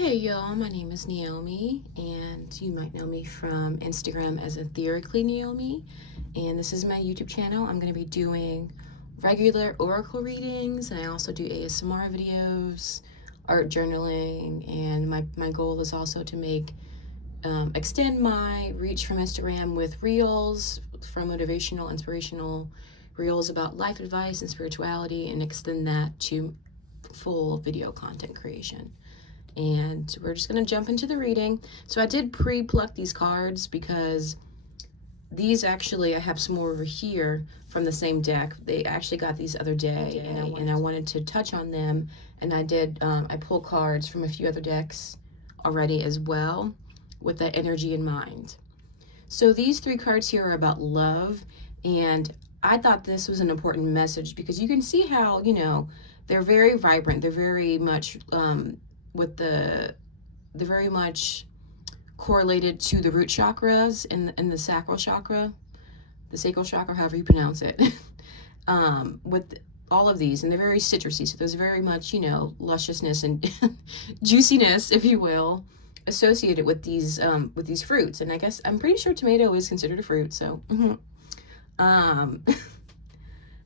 Hey y'all, my name is Naomi, and you might know me from Instagram as Etherically Naomi. And this is my YouTube channel. I'm going to be doing regular oracle readings, and I also do ASMR videos, art journaling, and my goal is also to extend my reach from Instagram with reels, from motivational, inspirational reels about life advice and spirituality, and extend that to full video content creation. And we're just going to jump into the reading. So I did pre-pluck these cards because these actually, I have some more over here from the same deck. They actually got these other day, and I wanted to touch on them. And I pulled cards from a few other decks already as well with that energy in mind. So these three cards here are about love, and I thought this was an important message because you can see how, they're very vibrant. They're very much they're very much correlated to the root chakras in the sacral chakra, however you pronounce it. With all of these, and they're very citrusy, so there's very much lusciousness and juiciness, if you will, associated with these fruits. And I guess I'm pretty sure tomato is considered a fruit, so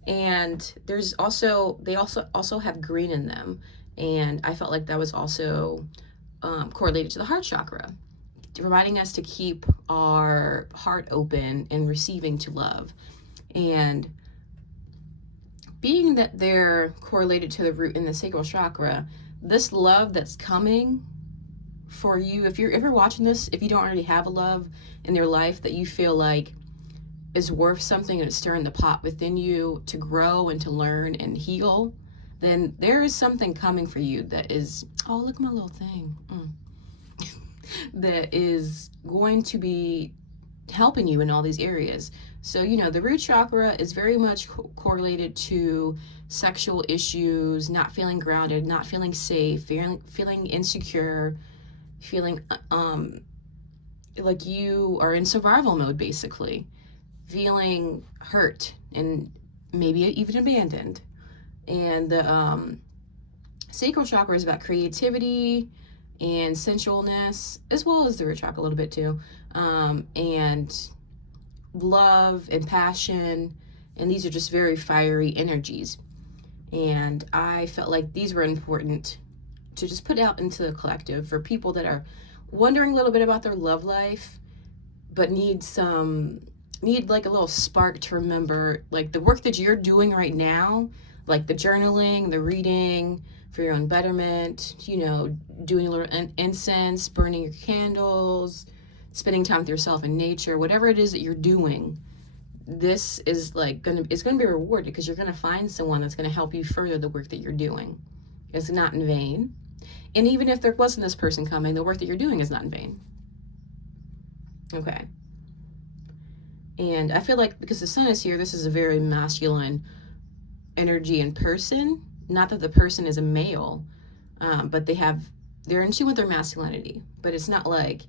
and they also have green in them, and I felt like that was also correlated to the heart chakra, reminding us to keep our heart open and receiving to love. And being that they're correlated to the root in the sacral chakra, this love that's coming for you, if you're ever watching this, if you don't already have a love in your life that you feel like is worth something and it's stirring the pot within you to grow and to learn and heal, then there is something coming for you that is, oh, look at my little thing, that is going to be helping you in all these areas. So, the root chakra is very much correlated to sexual issues, not feeling grounded, not feeling safe, feeling insecure, feeling like you are in survival mode, basically, feeling hurt and maybe even abandoned. And the sacral chakra is about creativity and sensualness, as well as the root chakra a little bit too, and love and passion. And these are just very fiery energies. And I felt like these were important to just put out into the collective for people that are wondering a little bit about their love life, but need like a little spark to remember, like, the work that you're doing right now, like the journaling, the reading for your own betterment, doing a little incense, burning your candles, spending time with yourself in nature, whatever it is that you're doing. This is it's gonna be rewarded because you're gonna find someone that's gonna help you further the work that you're doing. It's not in vain. And even if there wasn't this person coming, the work that you're doing is not in vain. Okay. And I feel like because the sun is here, this is a very masculine energy in person. Not that the person is a male, but they're in tune with their masculinity. But it's not like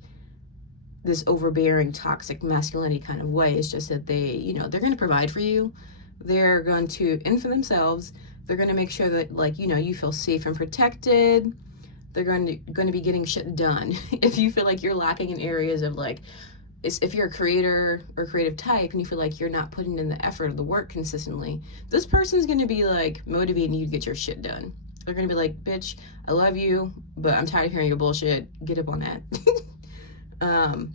this overbearing, toxic masculinity kind of way. It's just that they're going to provide for you. They're going to, and for themselves, they're going to make sure that, you feel safe and protected. They're going to be getting shit done. If you feel like you're lacking in areas of, if you're a creator or creative type and you feel like you're not putting in the effort or the work consistently, this person's going to be motivating you to get your shit done. They're going to be like, bitch, I love you, but I'm tired of hearing your bullshit. Get up on that. And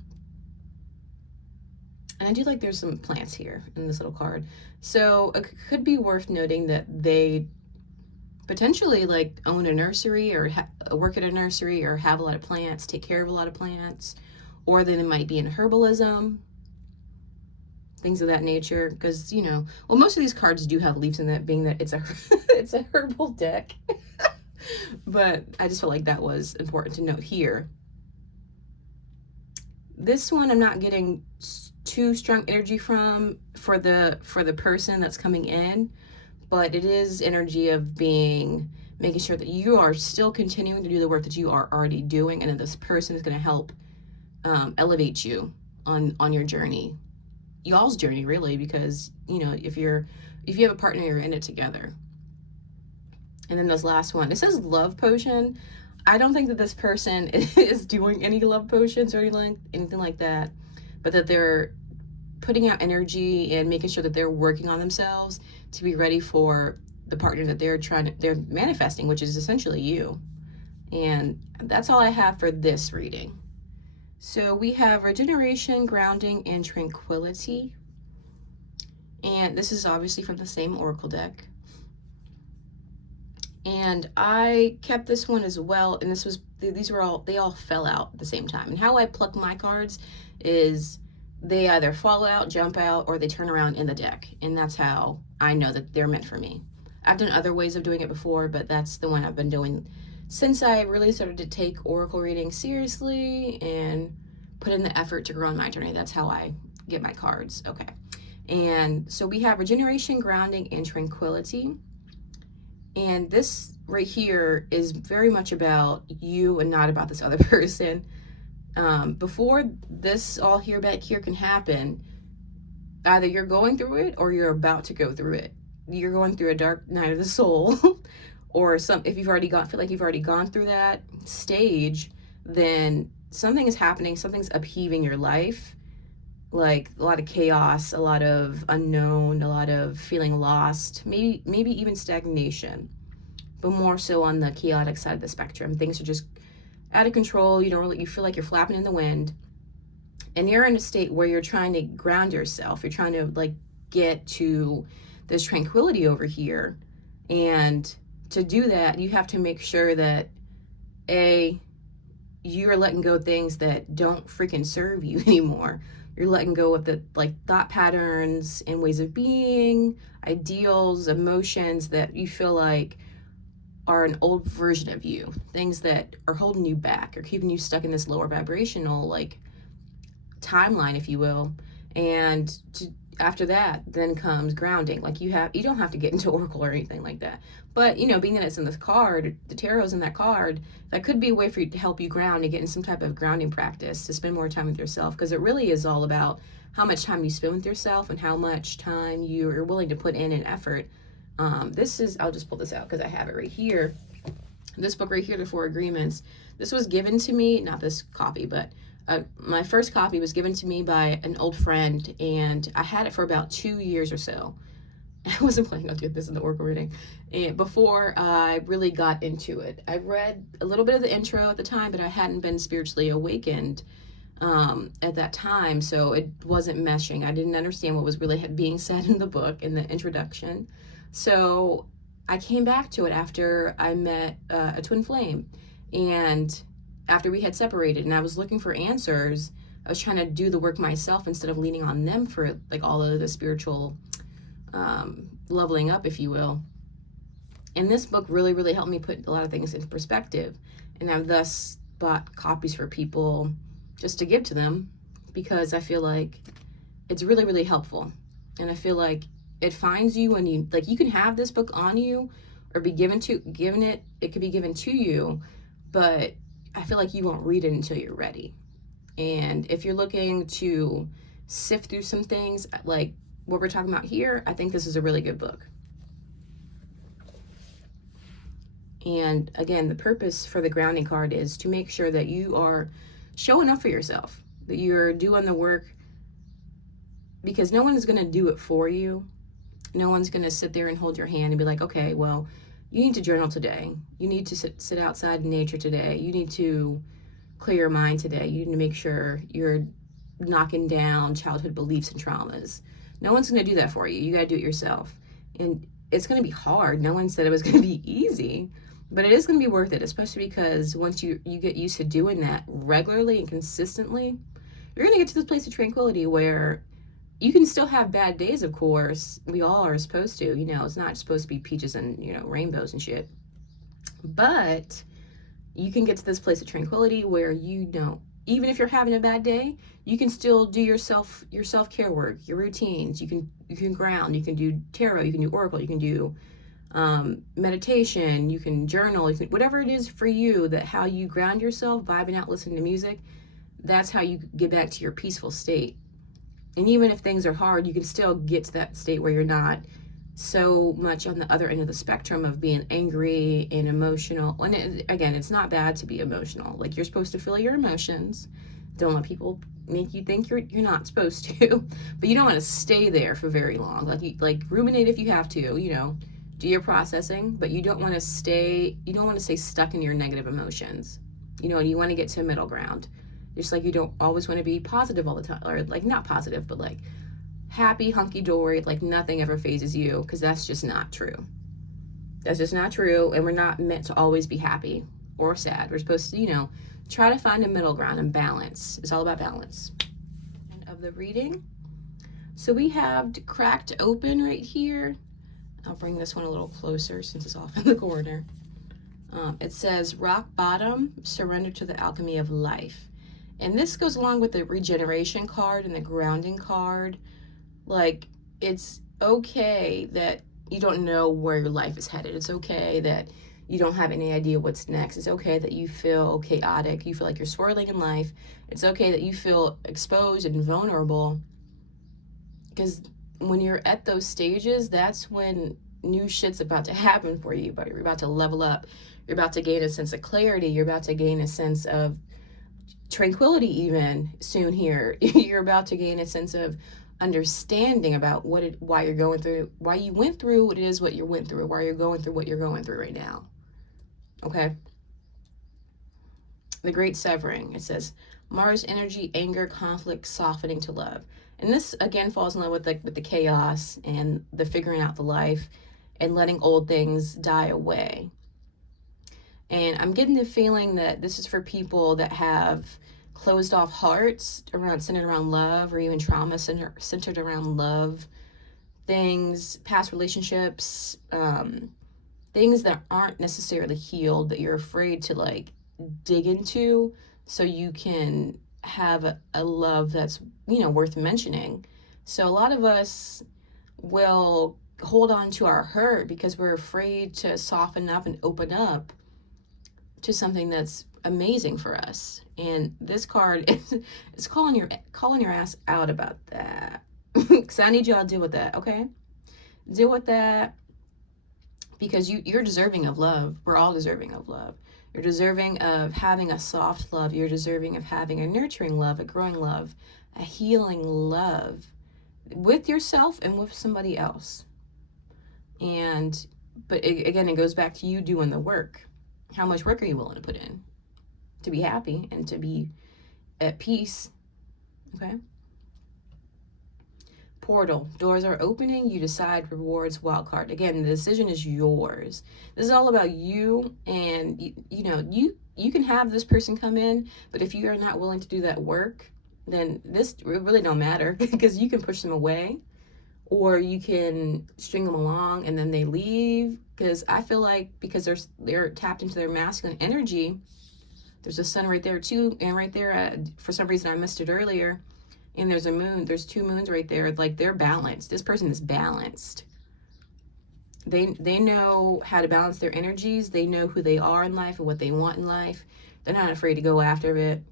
I do like there's some plants here in this little card. So it could be worth noting that they potentially own a nursery or work at a nursery or have a lot of plants, take care of a lot of plants, or then it might be in herbalism, things of that nature. Because, most of these cards do have leaves in that, being that it's a herbal deck. But I just felt like that was important to note here. This one I'm not getting too strong energy for the person that's coming in, but it is energy of making sure that you are still continuing to do the work that you are already doing, and that this person is going to help elevate you on your journey, y'all's journey, really, because if you have a partner, you're in it together. And then this last one, it says love potion. I don't think that this person is doing any love potions or anything like that, but that they're putting out energy and making sure that they're working on themselves to be ready for the partner that they're manifesting, which is essentially you. And that's all I have for this reading. So we have regeneration, grounding, and tranquility. And this is obviously from the same oracle deck. And I kept this one as well, and they all fell out at the same time. And how I pluck my cards is they either fall out, jump out, or they turn around in the deck. And that's how I know that they're meant for me. I've done other ways of doing it before, but that's the one I've been doing since I really started to take oracle reading seriously and put in the effort to grow on my journey. That's how I get my cards. Okay. And so we have regeneration, grounding, and tranquility. And this right here is very much about you and not about this other person. Before this all here back here can happen, either you're going through it or you're about to go through it. You're going through a dark night of the soul, or if you've already feel like you've already gone through that stage, then something is happening. Something's upheaving your life, like a lot of chaos, a lot of unknown, a lot of feeling lost, maybe even stagnation, but more so on the chaotic side of the spectrum. Things are just out of control. You feel like you're flapping in the wind, and you're in a state where you're trying to ground yourself. You're trying to like get to this tranquility over here, and to do that, you have to make sure that you're letting go of things that don't freaking serve you anymore. You're letting go of the like thought patterns and ways of being, ideals, emotions that you feel like are an old version of you, things that are holding you back or keeping you stuck in this lower vibrational like timeline, if you will. And after that then comes grounding. Like you don't have to get into oracle or anything like that, but being that it's in this card, the tarot's in that card, that could be a way for you to help you ground and get in some type of grounding practice to spend more time with yourself, because it really is all about how much time you spend with yourself and how much time you're willing to put in an effort. I'll just pull this out because I have it right here. This book right here, The Four Agreements, this was given to me, not this copy, but my first copy was given to me by an old friend, and I had it for about 2 years or so. I wasn't planning on doing this in the oracle reading, and before I really got into it. I read a little bit of the intro at the time, but I hadn't been spiritually awakened at that time, so it wasn't meshing. I didn't understand what was really being said in the book, in the introduction. So I came back to it after I met a twin flame, and after we had separated, and I was looking for answers. I was trying to do the work myself instead of leaning on them for like all of the spiritual leveling up, if you will. And this book really, really helped me put a lot of things into perspective. And I've thus bought copies for people just to give to them, because I feel like it's really, really helpful. And I feel like it finds you when you can have this book on you or be given it. It could be given to you, but I feel like you won't read it until you're ready. And if you're looking to sift through some things like what we're talking about here, I think this is a really good book. And again, the purpose for the grounding card is to make sure that you are showing up for yourself, that you're doing the work, because no one is going to do it for you. No one's going to sit there and hold your hand and be like, okay, well, you need to journal today. You need to sit outside in nature today. You need to clear your mind today. You need to make sure you're knocking down childhood beliefs and traumas. No one's going to do that for you. You got to do it yourself. And it's going to be hard. No one said it was going to be easy, but it is going to be worth it, especially because once you get used to doing that regularly and consistently, you're going to get to this place of tranquility where you can still have bad days, of course. We all are supposed to, it's not supposed to be peaches and, rainbows and shit. But you can get to this place of tranquility where even if you're having a bad day, you can still do your self-care work, your routines. You can ground, you can do tarot, you can do oracle, you can do meditation, you can journal, whatever it is for you, that how you ground yourself, vibing out, listening to music, that's how you get back to your peaceful state. And even if things are hard, you can still get to that state where you're not so much on the other end of the spectrum of being angry and emotional. And again, it's not bad to be emotional. Like, you're supposed to feel your emotions. Don't let people make you think you're not supposed to. But you don't want to stay there for very long. Like ruminate if you have to, do your processing, but you don't want to stay stuck in your negative emotions. And you want to get to a middle ground. Just like you don't always want to be positive all the time, or like not positive, but like happy, hunky-dory, like nothing ever phases you, because that's just not true. That's just not true, and we're not meant to always be happy or sad. We're supposed to, try to find a middle ground and balance. It's all about balance. And of the reading, so we have cracked open right here. I'll bring this one a little closer since it's off in the corner. It says, rock bottom, surrender to the alchemy of life. And this goes along with the regeneration card and the grounding card. Like, it's okay that you don't know where your life is headed. It's okay that you don't have any idea what's next. It's okay that you feel chaotic. You feel like you're swirling in life. It's okay that you feel exposed and vulnerable. Because when you're at those stages, that's when new shit's about to happen for you. But you're about to level up. You're about to gain a sense of clarity. You're about to gain a sense of tranquility even soon here. You're about to gain a sense of understanding about why you went through what you went through, why you're going through what you're going through right now. Okay. The Great Severing. It says, Mars energy, anger, conflict, softening to love. And this again falls in love with the chaos and the figuring out the life and letting old things die away. And I'm getting the feeling that this is for people that have closed off hearts centered around love, or even trauma centered around love, things, past relationships, things that aren't necessarily healed, that you're afraid to like dig into so you can have a love that's, worth mentioning. So a lot of us will hold on to our hurt because we're afraid to soften up and open up to something that's amazing for us. And this card is calling your ass out about that. Because I need y'all to deal with that, okay? Deal with that, because you're deserving of love. We're all deserving of love. You're deserving of having a soft love. You're deserving of having a nurturing love, a growing love, a healing love with yourself and with somebody else. But again, it goes back to you doing the work. How much work are you willing to put in to be happy and to be at peace? Okay. Portal. Doors are opening. You decide. Rewards. Wild card. Again, the decision is yours. This is all about you, and you can have this person come in, but if you are not willing to do that work, then it really don't matter, because you can push them away, or you can string them along and then they leave. Because I feel like, because they're tapped into their masculine energy, there's a sun right there too, and right there, for some reason I missed it earlier, and there's a moon, there's two moons right there. Like, they're balanced. This person is balanced. They know how to balance their energies. They know who they are in life and what they want in life. They're not afraid to go after it.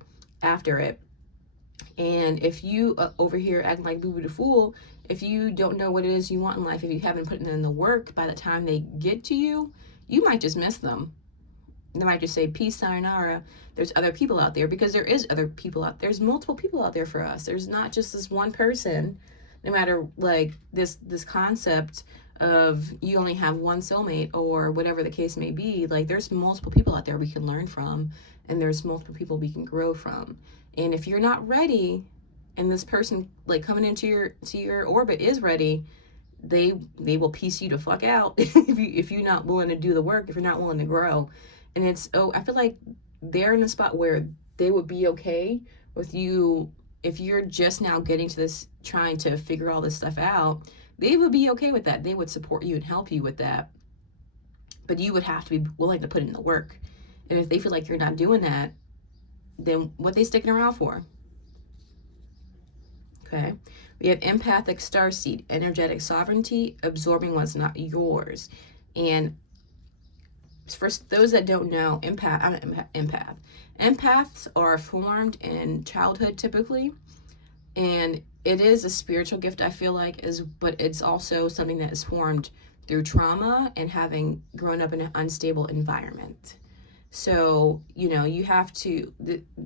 And if you over here acting like Boo Boo the Fool, if you don't know what it is you want in life, if you haven't put in the work, by the time they get to you, you might just miss them. They might just say, peace, sayonara. There's other people out there, because there is other people out there. There's multiple people out there for us. There's not just this one person. No matter, like, this concept of you only have one soulmate, or whatever the case may be. Like, there's multiple people out there we can learn from, and there's multiple people we can grow from. And if you're not ready, and this person like coming into your orbit is ready, they will piece you to fuck out if you're not willing to do the work, if you're not willing to grow. And I feel like they're in a spot where they would be okay with you if you're just now getting to this, trying to figure all this stuff out. They would be okay with that. They would support you and help you with that. But you would have to be willing to put in the work. And if they feel like you're not doing that, then what they sticking around for? Okay. We have empathic starseed, energetic sovereignty, absorbing what's not yours. And for those that don't know, I'm an empath. Empaths are formed in childhood typically. And it is a spiritual gift, I feel like, but it's also something that is formed through trauma and having grown up in an unstable environment. So, you have to,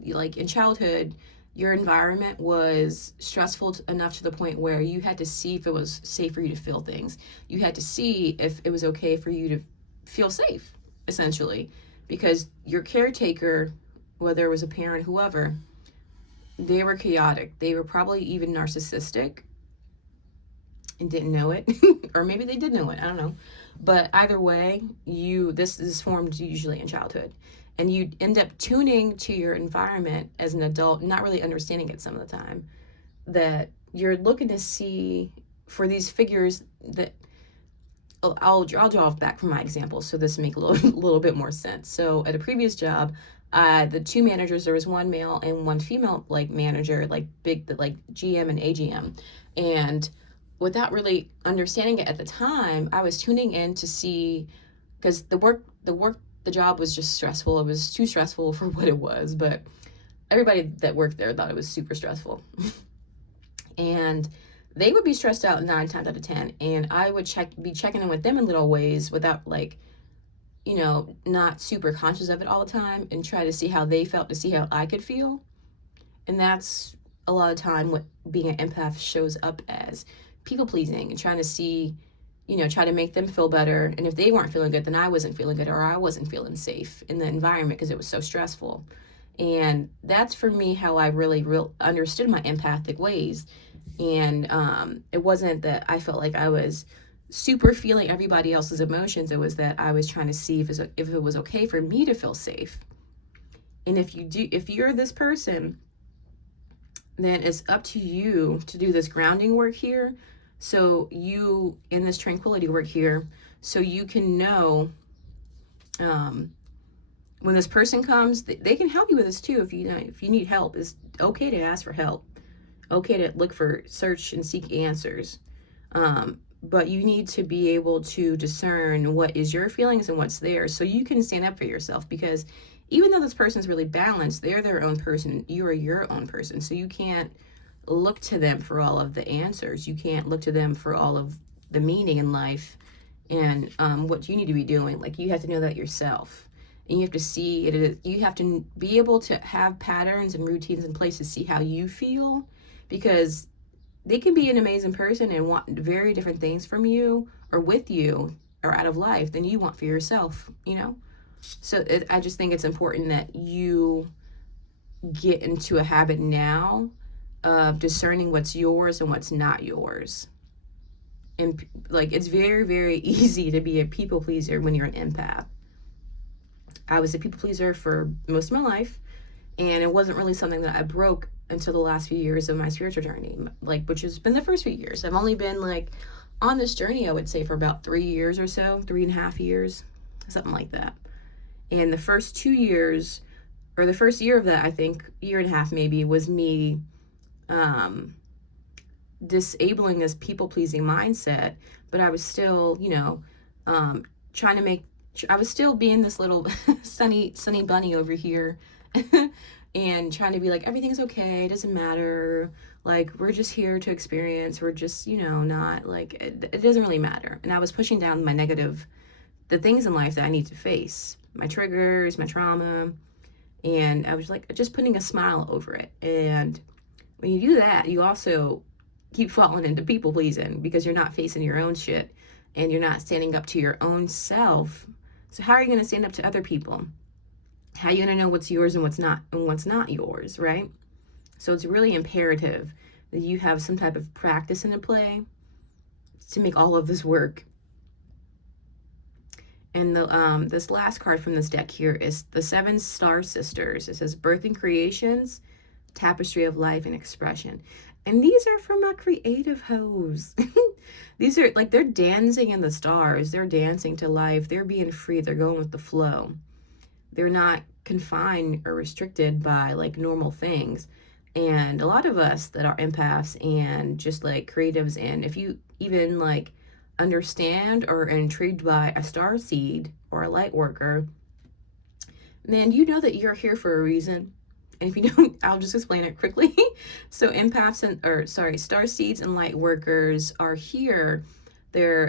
like in childhood, your environment was stressful enough to the point where you had to see if it was safe for you to feel things. You had to see if it was okay for you to feel safe, essentially, because your caretaker, whether it was a parent, whoever, they were chaotic. They were probably even narcissistic and didn't know it. Or maybe they did know it, I don't know. But either way, this is formed usually in childhood, and you end up tuning to your environment as an adult, not really understanding it some of the time, that you're looking to see for these figures that I'll draw back from my example so this make a little bit more sense. So at a previous job, the two managers, there was one male and one female like manager, like GM and AGM, and without really understanding it at the time, I was tuning in to see, because the job was just stressful. It was too stressful for what it was, but everybody that worked there thought it was super stressful. And they would be stressed out 9 times out of 10, and I would be checking in with them in little ways without not super conscious of it all the time, and try to see how they felt to see how I could feel. And that's a lot of time what being an empath shows up as: people pleasing and trying to see, try to make them feel better. And if they weren't feeling good, then I wasn't feeling good, or I wasn't feeling safe in the environment because it was so stressful. And that's for me how I really understood my empathic ways. And it wasn't that I felt like I was super feeling everybody else's emotions. It was that I was trying to see if it was okay for me to feel safe. And if you're this person, then it's up to you to do this grounding work here. So you, in this tranquility work here, so you can know when this person comes, they can help you with this too. If you need help, it's okay to ask for help. Okay to search and seek answers. But you need to be able to discern what is your feelings and what's theirs, so you can stand up for yourself. Because even though this person's really balanced, they're their own person, you are your own person. So you can't look to them for all of the answers. You can't look to them for all of the meaning in life and what you need to be doing. Like, you have to know that yourself. And you have to see it. You have to be able to have patterns and routines in place to see how you feel, because they can be an amazing person and want very different things from you or with you or out of life than you want for yourself, So I just think it's important that you get into a habit now of discerning what's yours and what's not yours. And it's very, very easy to be a people pleaser when you're an empath. I was a people pleaser for most of my life, and it wasn't really something that I broke until the last few years of my spiritual journey, which has been the first few years. I've only been on this journey, I would say, for about 3 years or so, 3.5 years, something like that. And the first 2 years, or the first year of that, I think, 1.5 years maybe, was me disabling this people-pleasing mindset. But I was still, I was still being this little sunny bunny over here and trying to be like, everything's okay, it doesn't matter, we're just here to experience, we're just, not, it doesn't really matter. And I was pushing down the things in life that I need to face, my triggers, my trauma, and I was just putting a smile over it. And when you do that, you also keep falling into people pleasing, because you're not facing your own shit and you're not standing up to your own self. So how are you going to stand up to other people? How are you going to know what's yours and what's not yours, right? So it's really imperative that you have some type of practice into play to make all of this work. And this last card from this deck here is the 7 Star Sisters. It says Birth and Creations, Tapestry of Life and Expression. And these are from my creative hoes. These are they're dancing in the stars. They're dancing to life. They're being free. They're going with the flow. They're not confined or restricted by normal things. And a lot of us that are empaths and just creatives, and if you even understand or are intrigued by a star seed or a light worker, then you know that you're here for a reason. And if you don't, I'll just explain it quickly. So empaths star seeds and light workers are here. They're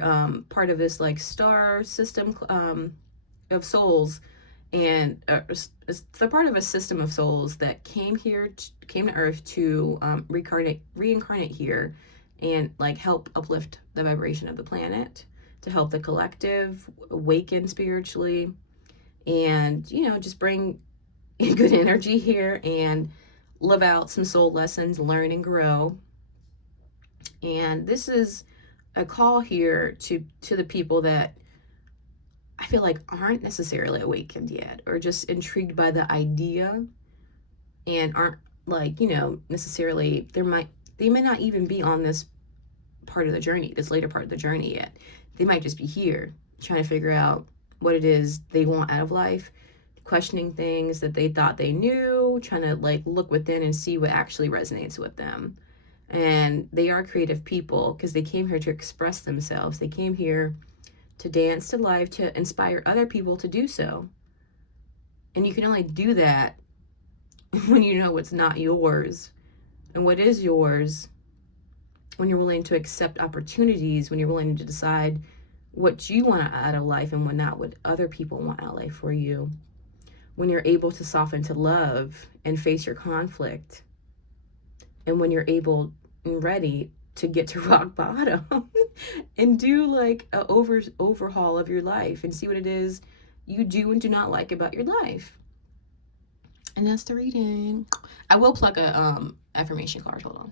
part of this like star system of souls, and they're part of a system of souls that came to Earth to reincarnate here, and like help uplift the vibration of the planet, to help the collective awaken spiritually, and just bring good energy here and live out some soul lessons, learn and grow. And this is a call here to the people that I feel like aren't necessarily awakened yet, or just intrigued by the idea, and aren't like, necessarily, they may not even be on this part of the journey, this later part of the journey yet. They might just be here trying to figure out what it is they want out of life, questioning things that they thought they knew, trying to like look within and see what actually resonates with them. And they are creative people because they came here to express themselves. They came here to dance to life, to inspire other people to do so. And you can only do that when you know what's not yours. And what is yours, when you're willing to accept opportunities, when you're willing to decide what you want out of life and what other people want out of life for you. When you're able to soften to love and face your conflict. And when you're able and ready to get to rock bottom and do like a overhaul of your life and see what it is you do and do not like about your life. And that's the reading. I will plug a affirmation card. Hold on.